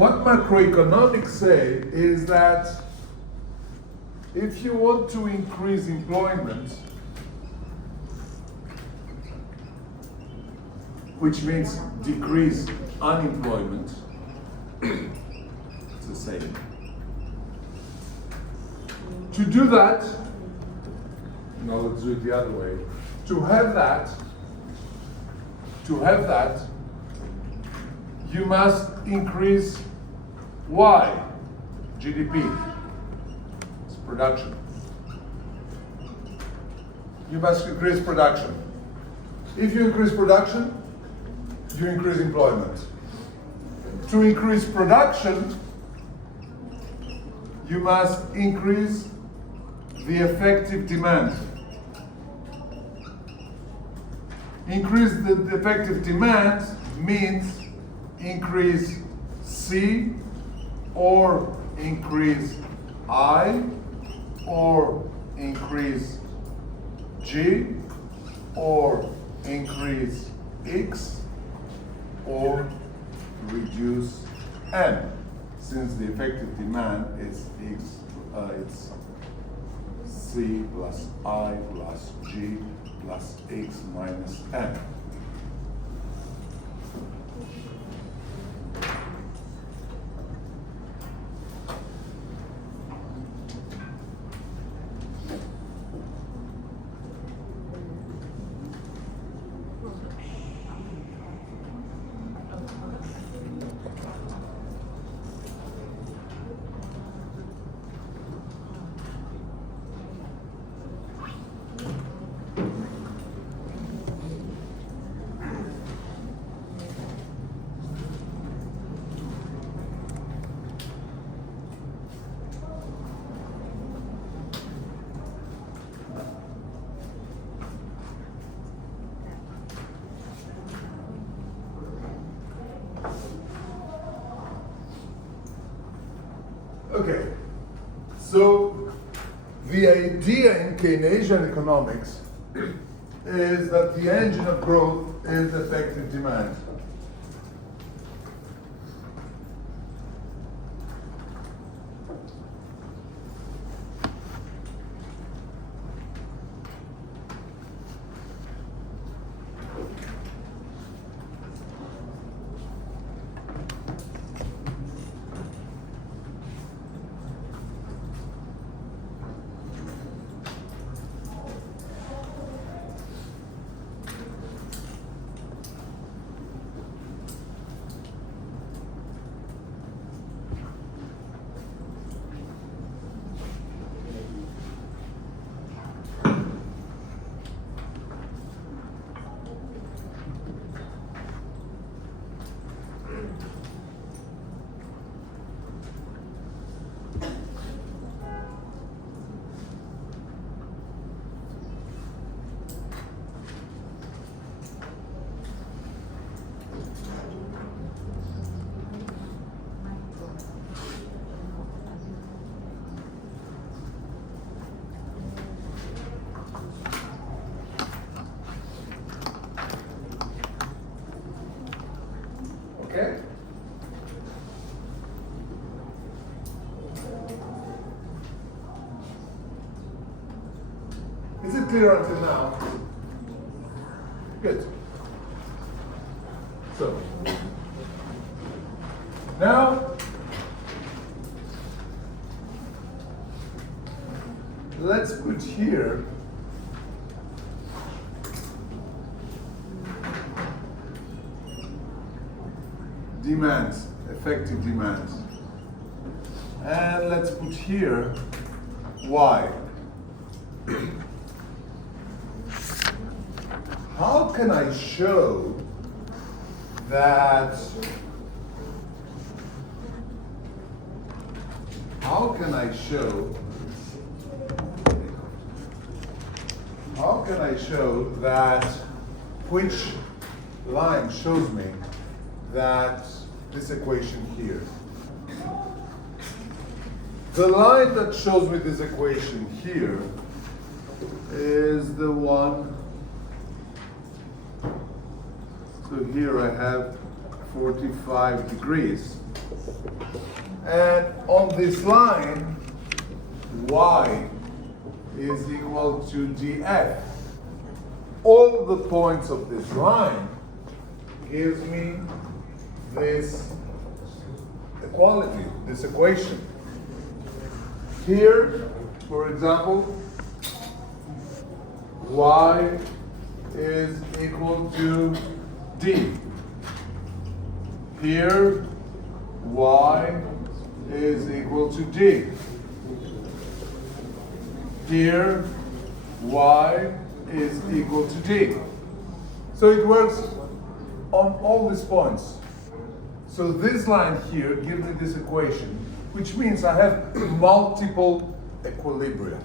What macroeconomics say is that if you want to increase employment, which means decrease unemployment, it's the same. To do that, no, let's do it the other way. To have that, you must increase Y, GDP, it's production. You must increase production. If you increase production, you increase employment. To increase production, you must increase the effective demand. Increase the effective demand means increase C or increase I or increase G or increase X or reduce M, since the effective demand is X, it's C plus I plus G plus X minus M. Okay, so the idea in Keynesian economics is that the engine of growth is effective demand. Okay? Is it clear until now? Good. So, now let's put here demand, effective demand. And let's put here Y. How can I show that? How can I show that which line shows me that this equation here? The line that shows me this equation here is the one. So here I have 45 degrees. And on this line, y is equal to df. All the points of this line gives me this equality, this equation. Here, for example, y is equal to d. Here, y is equal to d. Here, y is equal to d. So it works on all these points. So this line here gives me this equation, which means I have multiple equilibria.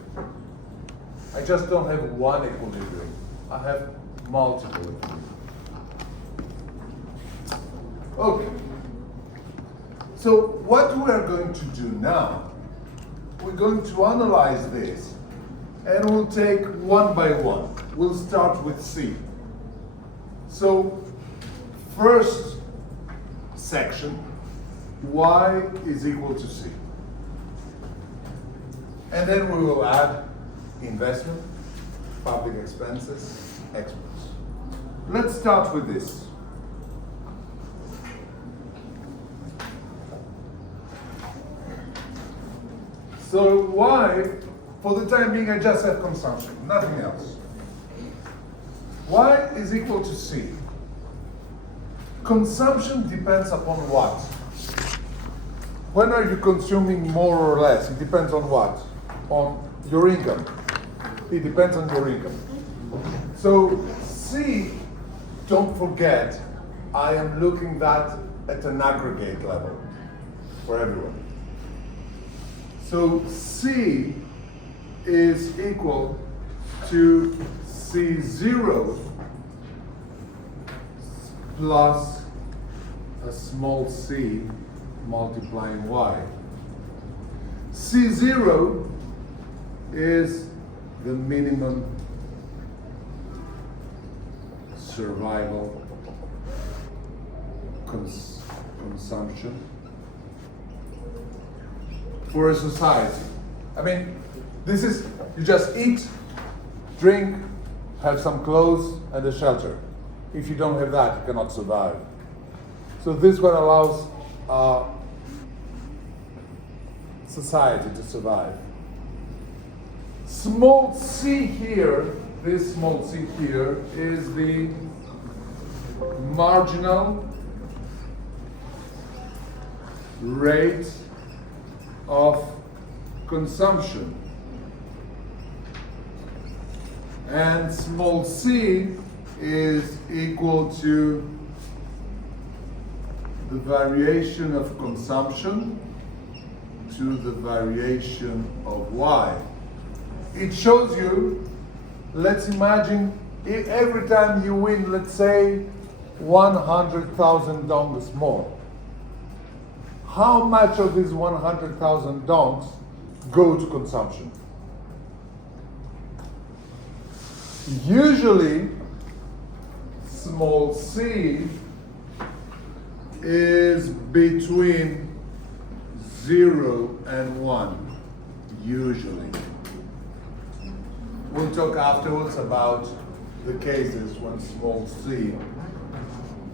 I just don't have one equilibrium. I have multiple equilibria. Okay. So what we are going to do now, we're going to analyze this, and we'll take one by one. We'll start with C. So first section, y is equal to C. And then we will add investment, public expenses, exports. Let's start with this. So y, for the time being, I just have consumption, nothing else. Y is equal to C. Consumption depends upon what? When are you consuming more or less? It depends on what? On your income. It depends on your income. So C, don't forget, I am looking at an aggregate level for everyone. So C is equal to C0 plus a small c multiplying y. C0 is the minimum survival consumption for a society. I mean, this is, you just eat, drink, have some clothes and a shelter. If you don't have that, you cannot survive. So this one allows society to survive. Small c here, this small c here, is the marginal rate of consumption. And small c is equal to the variation of consumption to the variation of y. It shows you, let's imagine every time you win, let's say 100,000 dongs more. How much of these 100,000 dongs go to consumption? Usually, small c is between 0 and 1, usually. We'll talk afterwards about the cases when small c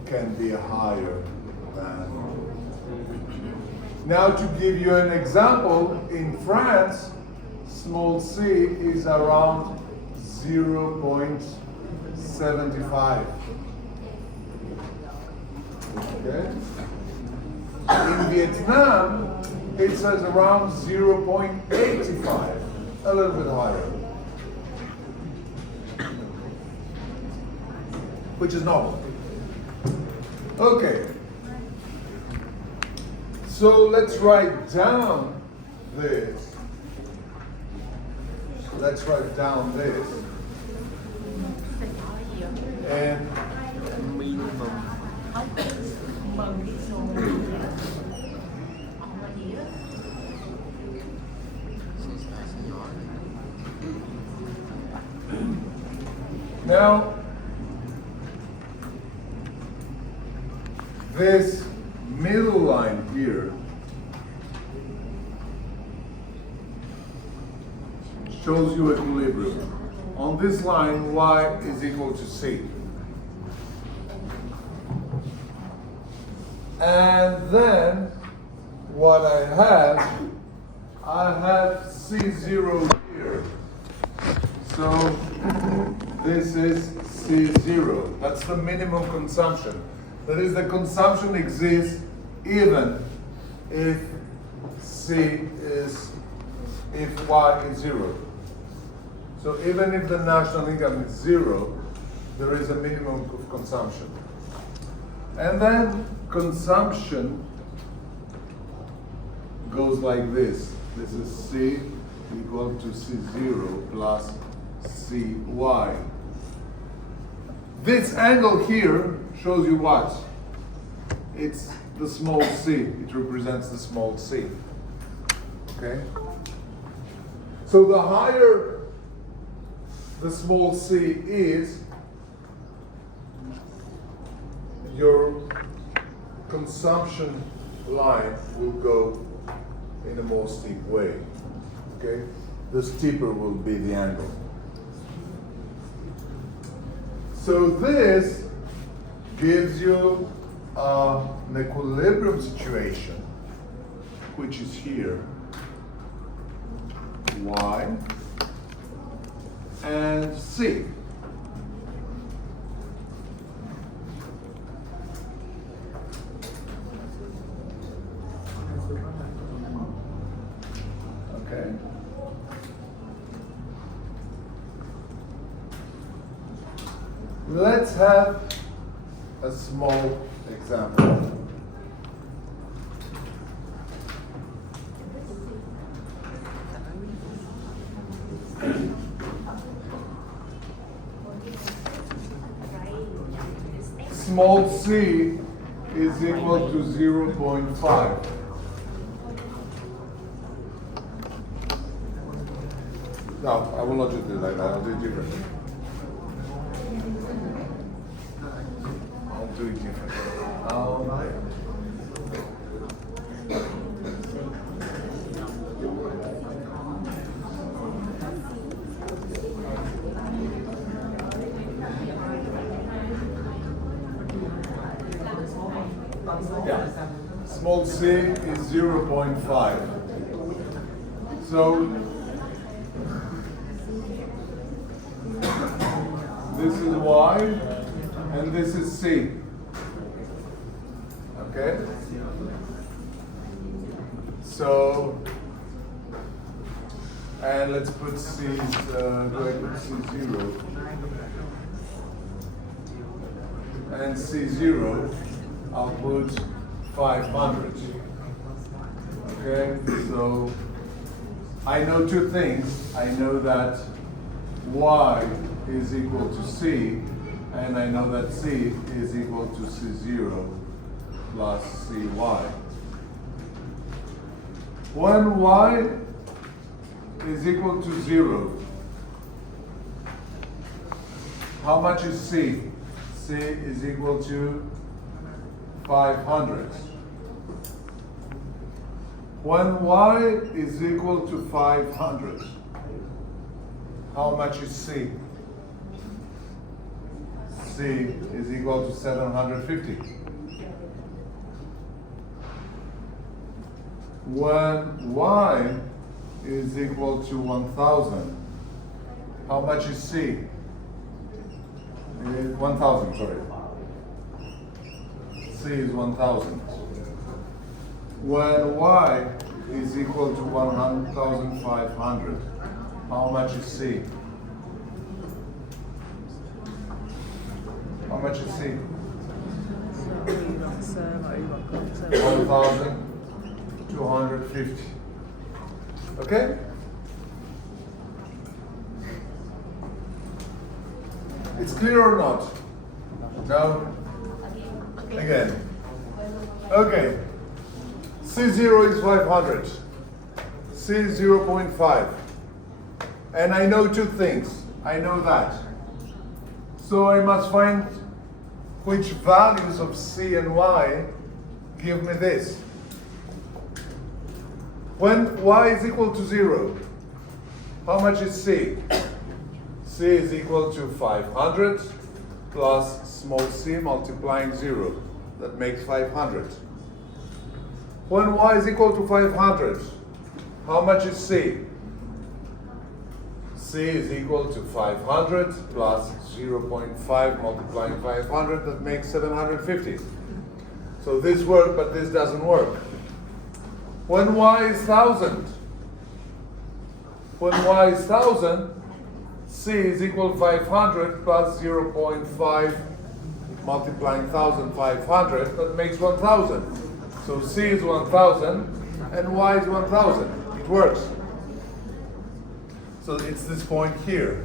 can be higher than. Now to give you an example, in France, small c is around 0.75. Okay? In Vietnam, it says around 0.85, a little bit higher, which is normal. Okay, so let's write down this. Let's write down this. And now, this middle line here shows you equilibrium. On this line, y is equal to c. And then what I have C0 here. So this is C0. That's the minimum consumption. That is, the consumption exists even if y is 0. So even if the national income is 0, there is a minimum of consumption. And then consumption goes like this. This is C equal to C0 plus Cy. This angle here shows you what? It's the small c. It represents the small c. Okay? So the higher the small c is, your consumption line will go in a more steep way. Okay? The steeper will be the angle. So this gives you an equilibrium situation, which is here, y and c. Okay. Let's have a small example. Small c is equal to 0.5. No, I will not do it like that. I'll do it differently. I'll do it differently. Yeah. Small c is 0.5. So this is y and this is c. Okay? So, and let's put c, go ahead and put c0. And c0, I'll put 500. Okay, so I know two things. I know that y is equal to c, and I know that c is equal to c0 plus cy. When y is equal to 0, how much is c? C is equal to 500. When y is equal to 500, how much is c? C is equal to 750. When y is equal to 1000, how much is c? 1000, sorry. C is 1000. When y is equal to 1500, how much is c? How much is c? 1250. Okay? It's clear or not? No? Again. Okay. C0 is 500. C is 0.5. And I know two things. I know that. So I must find which values of C and Y give me this. When y is equal to 0, how much is c? C is equal to 500 plus small c multiplying 0. That makes 500. When y is equal to 500, how much is c? C is equal to 500 plus 0.5 multiplying 500. That makes 750. So this works, but this doesn't work. When y is 1000, c is equal to 500 plus 0.5 multiplying 1000, 500, that makes 1000. So c is 1000 and y is 1000. It works. So it's this point here.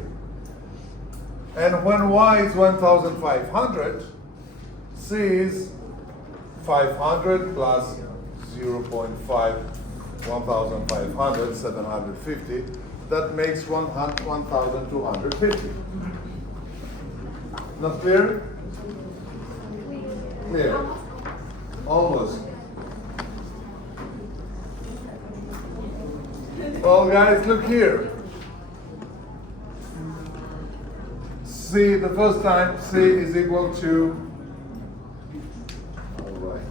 And when y is 1500, c is 500 plus 0.5, 1500, 750. That makes 1250. Not clear? Clear. Almost. Well, guys, look here. C, the first time, C is equal to, all right,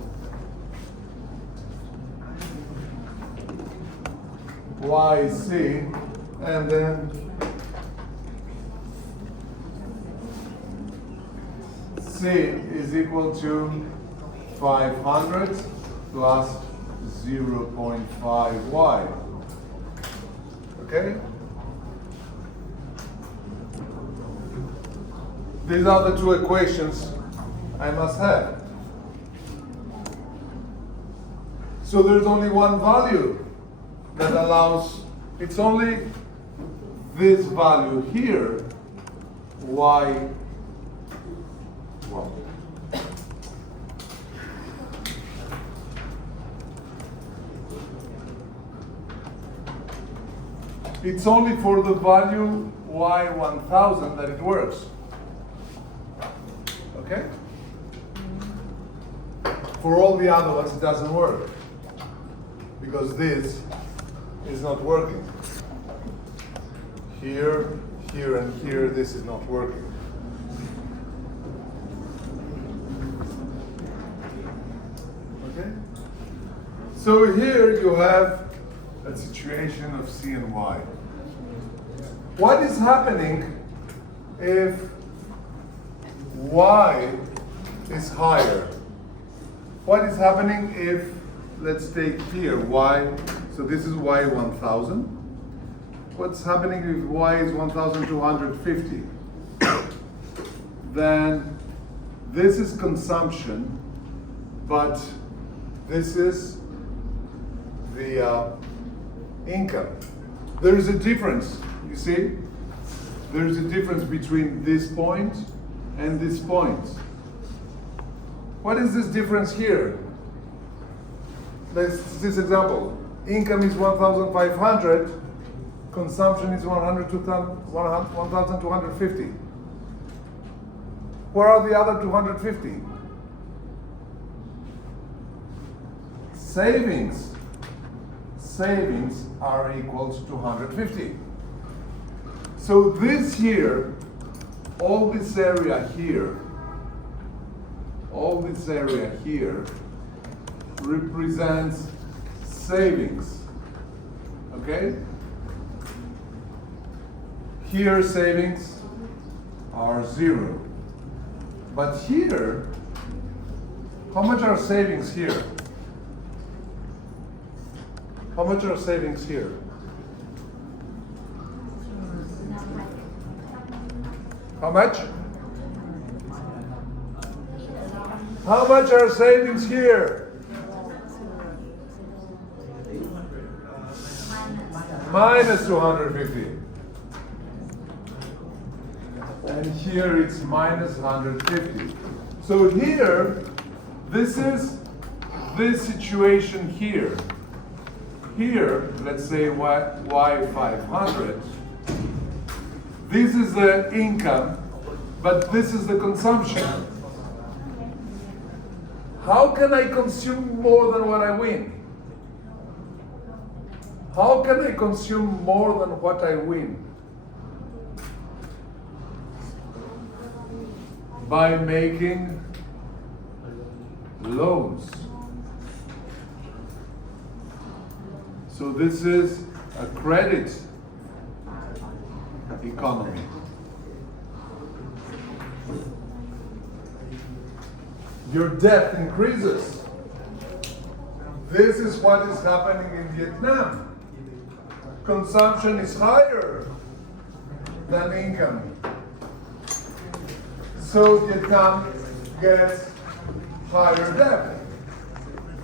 y is C, and then C is equal to 500 plus 0.5y. Okay? These are the two equations I must have. So there's only one value that allows, it's only this value here, y, well, it's only for the value y1000 that it works. Okay? For all the other ones, it doesn't work because this is not working. Here, here, and here, this is not working. Okay? So here you have a situation of C and Y. What is happening if Y is higher? What is happening if, let's take here, Y, so this is Y1000. What's happening if Y is 1250? Then this is consumption, but this is the income. There is a difference, you see? There is a difference between this point and this point. What is this difference here? This example. Income is 1,500, consumption is 1,250. Where are the other 250? Savings are equal to 250. So this here, all this area here represents savings. Okay? Here savings are 0. But here, how much are savings here? How much are savings here? How much? How much are savings here? Minus 250. And here it's minus 150. So here, this is this situation here. Here, let's say Y500. This is the income, but this is the consumption. How can I consume more than what I win? How can I consume more than what I win? By making loans. So this is a credit economy. Your debt increases. This is what is happening in Vietnam. Consumption is higher than income. So Vietnam gets higher debt.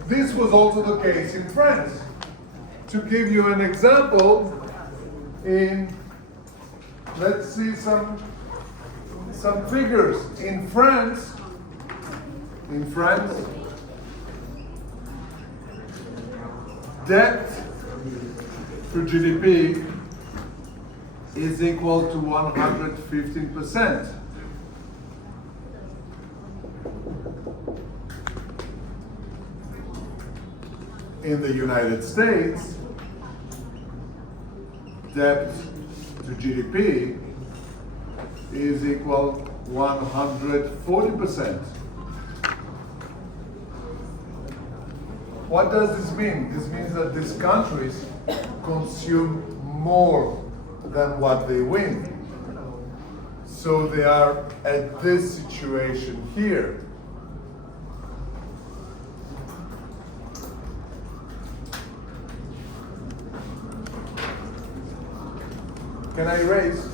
This was also the case in France. To give you an example, let's see some figures. In France, debt to GDP is equal to 115%. In the United States, debt to GDP is equal 140%. What does this mean? This means that these countries consume more than what they win. So they are at this situation here. Can I erase?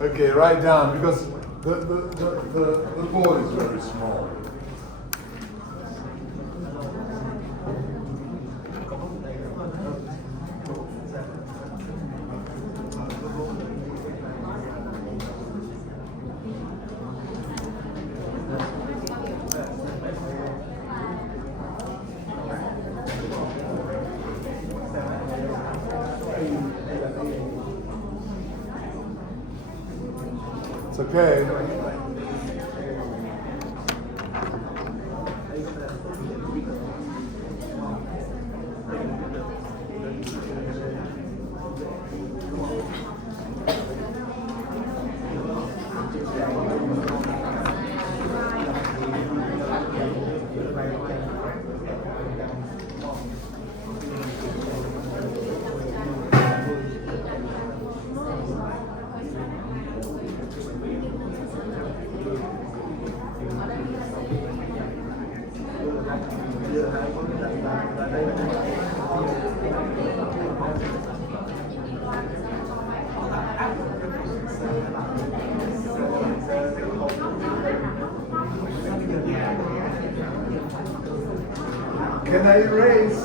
Okay, write down, because the board is very small. It's okay. Can I erase?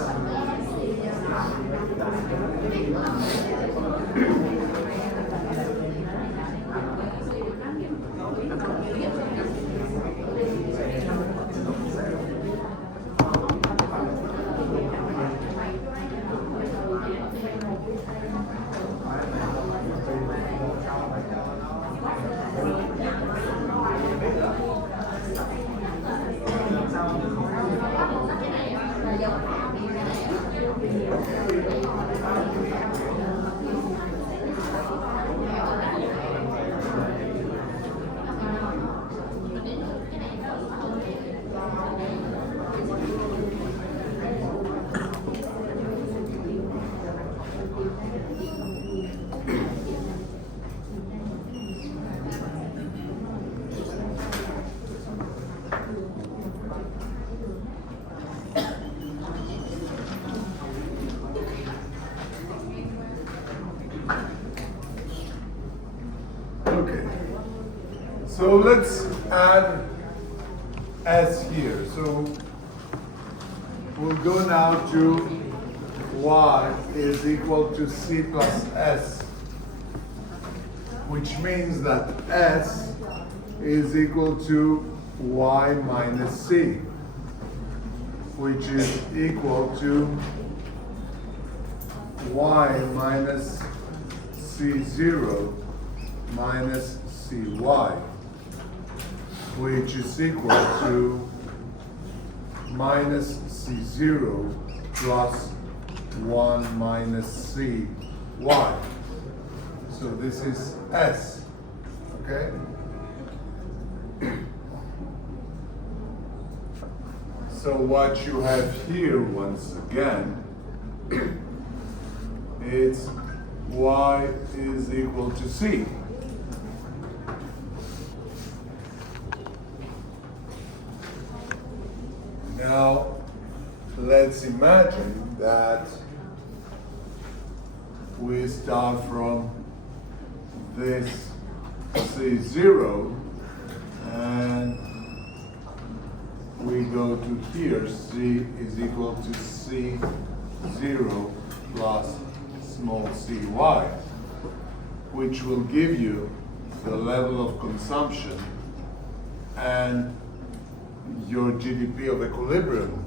Okay, so let's add S here. So we'll go now to Y is equal to C plus S, which means that S is equal to Y minus C, which is equal to Y minus C0 minus Cy. which is equal to minus C0 plus 1 minus CY. So this is S, okay? So what you have here, once again, is Y is equal to C. Now, let's imagine that we start from this C0 and we go to here. C is equal to C0 plus small cy, which will give you the level of consumption and your GDP of equilibrium.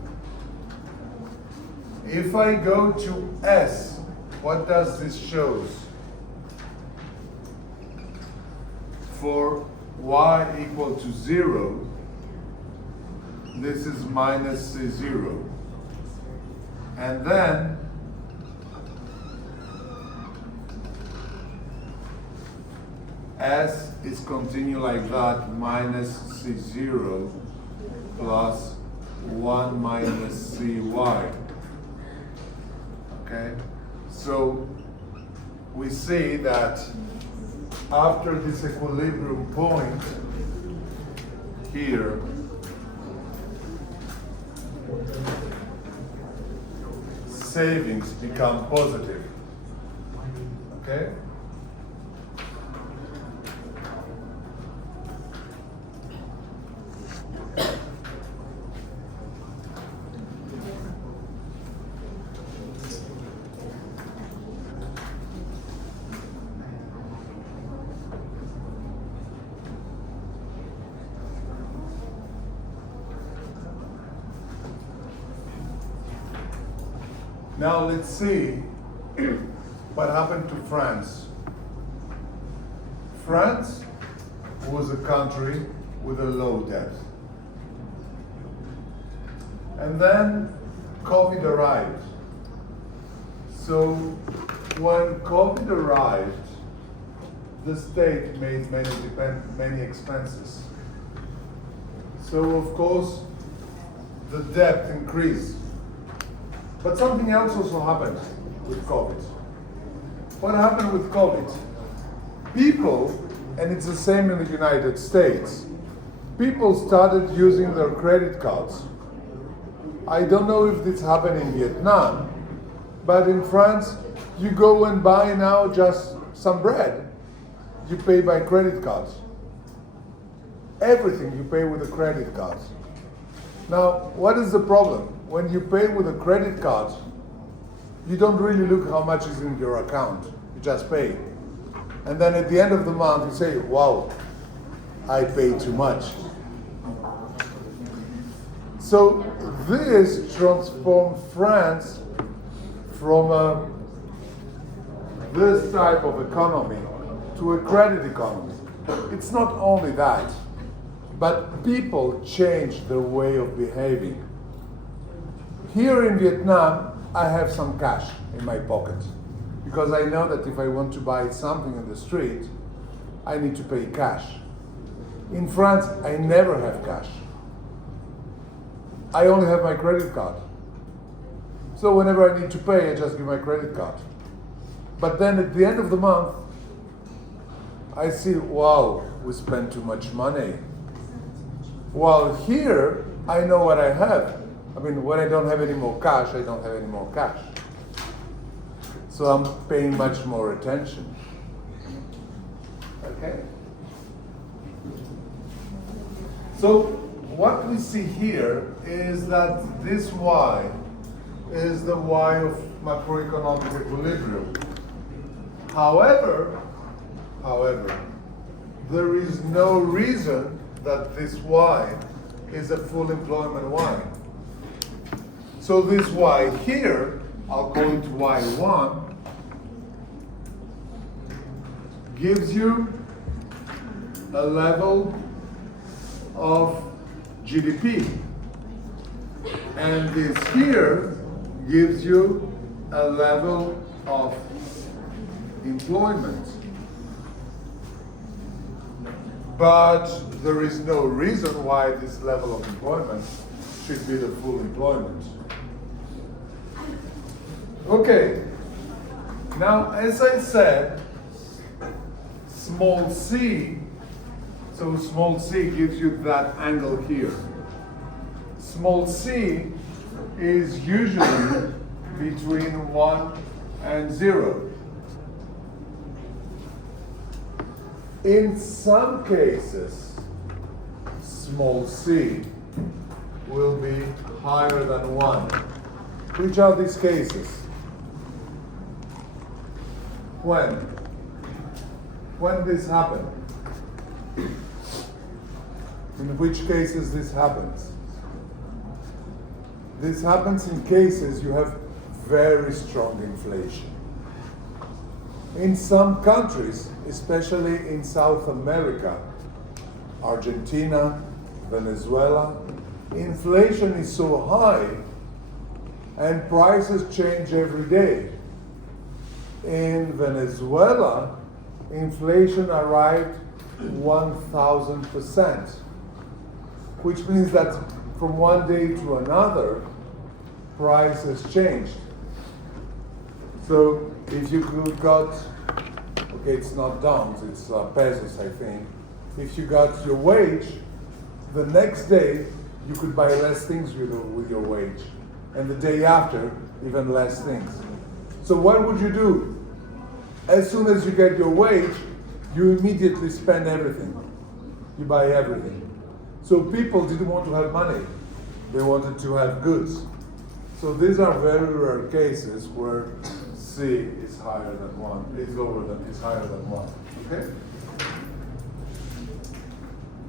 If I go to S, what does this shows? For Y equal to 0, this is minus C0. And then S is continue like that, minus C0 plus 1 minus CY. Okay? So we see that after this equilibrium point here, savings become positive. Okay? Now let's see what happened to France. France was a country with a low debt. And then COVID arrived. So when COVID arrived, the state made many expenses. So of course, the debt increased. But something else also happened with COVID. What happened with COVID? People, and it's the same in the United States, people started using their credit cards. I don't know if this happened in Vietnam, but in France, you go and buy now just some bread, you pay by credit cards. Everything you pay with a credit card. Now, what is the problem? When you pay with a credit card, you don't really look how much is in your account. You just pay. And then at the end of the month, you say, wow, I paid too much. So this transformed France from this type of economy to a credit economy. It's not only that, but people change their way of behaving. Here in Vietnam, I have some cash in my pocket because I know that if I want to buy something in the street, I need to pay cash. In France, I never have cash. I only have my credit card. So whenever I need to pay, I just give my credit card. But then at the end of the month, I see, wow, we spent too much money. While here, I know what I have. I mean, when I don't have any more cash, I don't have any more cash. So I'm paying much more attention. Okay? So what we see here is that this Y is the Y of macroeconomic equilibrium. However, there is no reason that this Y is a full employment Y. So this Y here, I'll call it Y1, gives you a level of GDP. And this here gives you a level of employment. But there is no reason why this level of employment should be the full employment. Okay, now as I said, small c, so small c gives you that angle here. Small c is usually between 1 and 0. In some cases, small c will be higher than 1. Which are these cases? When this happens? In which cases this happens? This happens in cases you have very strong inflation. In some countries, especially in South America, Argentina, Venezuela, inflation is so high and prices change every day. In Venezuela, inflation arrived 1,000%, which means that from one day to another, prices changed. So if you got, okay, it's not dons, it's pesos, I think. If you got your wage, the next day you could buy less things with your wage, and the day after, even less things. So what would you do? As soon as you get your wage, you immediately spend everything. You buy everything. So people didn't want to have money. They wanted to have goods. So these are very rare cases where C is higher than 1, is higher than 1. Okay?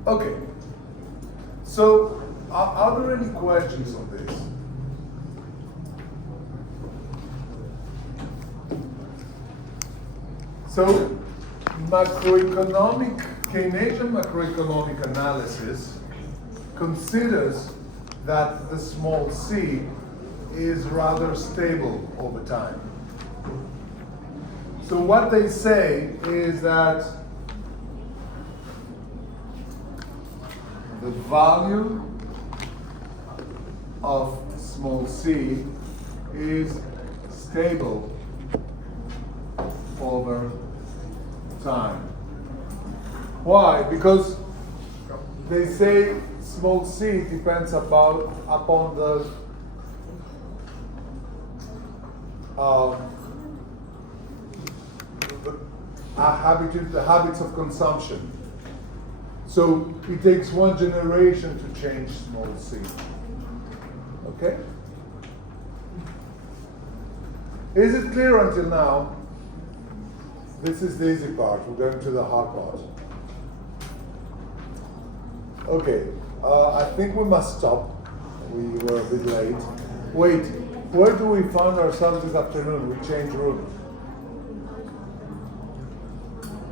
Okay. So are there any questions on this? So Keynesian macroeconomic analysis considers that the small c is rather stable over time. So what they say is that the value of small c is stable over time. Why? Because they say small c depends upon the habits of consumption. So it takes one generation to change small c. Okay? Is it clear until now? This is the easy part. We're going to the hard part. Okay, I think we must stop. We were a bit late. Wait, where do we find ourselves this afternoon? We changed room.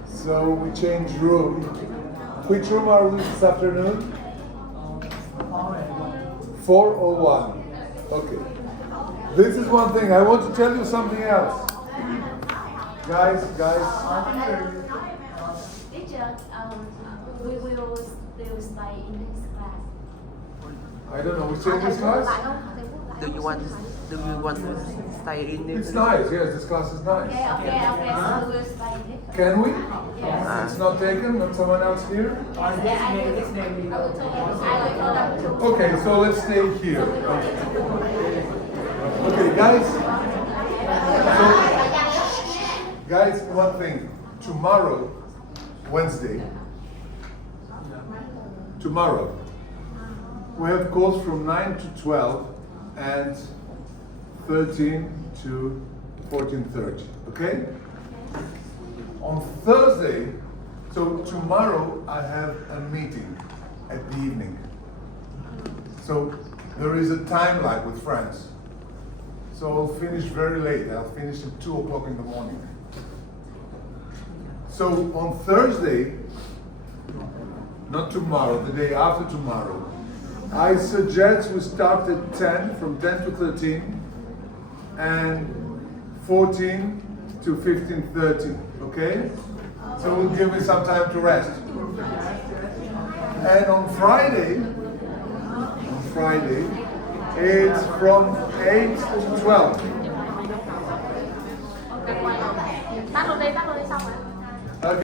So we changed room. Which room are we this afternoon? 401. Okay. This is one thing. I want to tell you something else. Guys. Teacher, we will still stay in this class. I don't know. We stay in this class? Do you want to stay in this? It's nice. Yes, this class is nice. Okay. So we will stay in this. Can we? Yes. It's not taken? Not someone else here? Okay, so let's stay here. Okay, guys. Guys, one thing. Tomorrow, Wednesday, we have calls from 9 to 12 and 13 to 14:30. Okay? On Thursday, so tomorrow I have a meeting at the evening. So there is a time lag with friends. So I'll finish very late. I'll finish at 2 o'clock in the morning. So on Thursday, not tomorrow, the day after tomorrow. I suggest we start at 10, from 10 to 13, and 14 to 15:30, okay? So we'll give you some time to rest. And on Friday, it's from 8 to 12. Tắt luôn đi xong rồi.